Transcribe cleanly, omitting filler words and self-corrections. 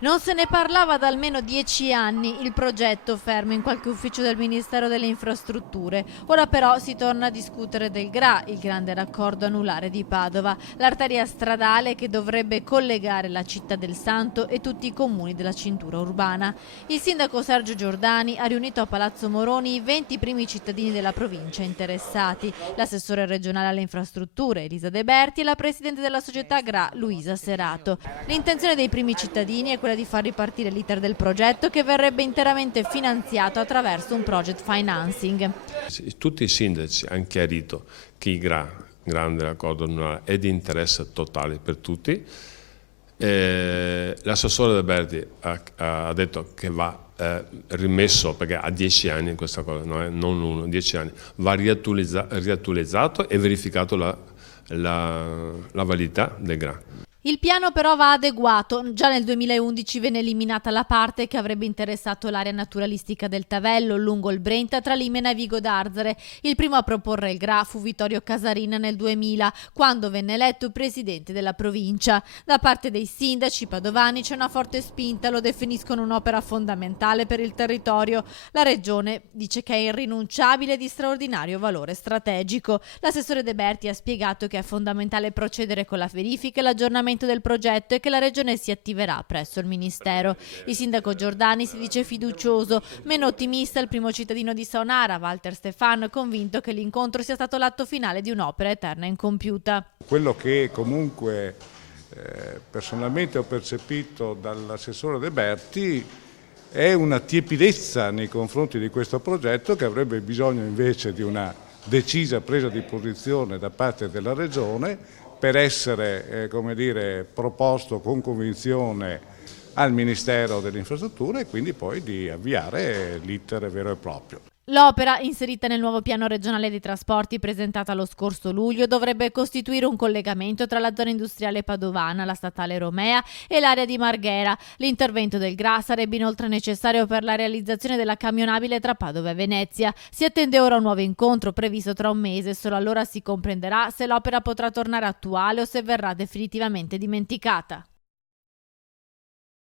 Non se ne parlava da almeno 10 anni, il progetto fermo in qualche ufficio del Ministero delle Infrastrutture. Ora però si torna a discutere del GRA, il grande raccordo anulare di Padova, l'arteria stradale che dovrebbe collegare la città del Santo e tutti i comuni della cintura urbana. Il sindaco Sergio Giordani ha riunito a Palazzo Moroni i 20 primi cittadini della provincia interessati, l'assessore regionale alle infrastrutture Elisa De Berti e la presidente della società GRA Luisa Serato. L'intenzione dei primi cittadini è quella di far ripartire l'iter del progetto che verrebbe interamente finanziato attraverso un project financing. Tutti i sindaci hanno chiarito che il grande raccordo anulare è di interesse totale per tutti. L'assessore De Berti ha detto che va rimesso, perché ha 10 anni questa cosa, non uno, 10 anni, va riattualizzato e verificato la validità del GRA. Il piano però va adeguato. Già nel 2011 venne eliminata la parte che avrebbe interessato l'area naturalistica del Tavello lungo il Brenta tra Limena e Vigo d'Arzere. Il primo a proporre il GRA fu Vittorio Casarin nel 2000, quando venne eletto presidente della provincia. Da parte dei sindaci padovani c'è una forte spinta, lo definiscono un'opera fondamentale per il territorio. La regione dice che è irrinunciabile e di straordinario valore strategico. L'assessore De Berti ha spiegato che è fondamentale procedere con la verifica e l'aggiornamento del progetto e che la regione si attiverà presso il ministero. Il sindaco Giordani si dice fiducioso, meno ottimista il primo cittadino di Saonara, Walter Stefano, convinto che l'incontro sia stato l'atto finale di un'opera eterna incompiuta. Quello che comunque personalmente ho percepito dall'assessore De Berti è una tiepidezza nei confronti di questo progetto che avrebbe bisogno invece di una decisa presa di posizione da parte della regione per essere proposto con convinzione al Ministero delle Infrastrutture e quindi poi di avviare l'iter vero e proprio. L'opera, inserita nel nuovo piano regionale dei trasporti presentata lo scorso luglio, dovrebbe costituire un collegamento tra la zona industriale padovana, la statale Romea e l'area di Marghera. L'intervento del GRA sarebbe inoltre necessario per la realizzazione della camionabile tra Padova e Venezia. Si attende ora un nuovo incontro previsto tra un mese, solo allora si comprenderà se l'opera potrà tornare attuale o se verrà definitivamente dimenticata.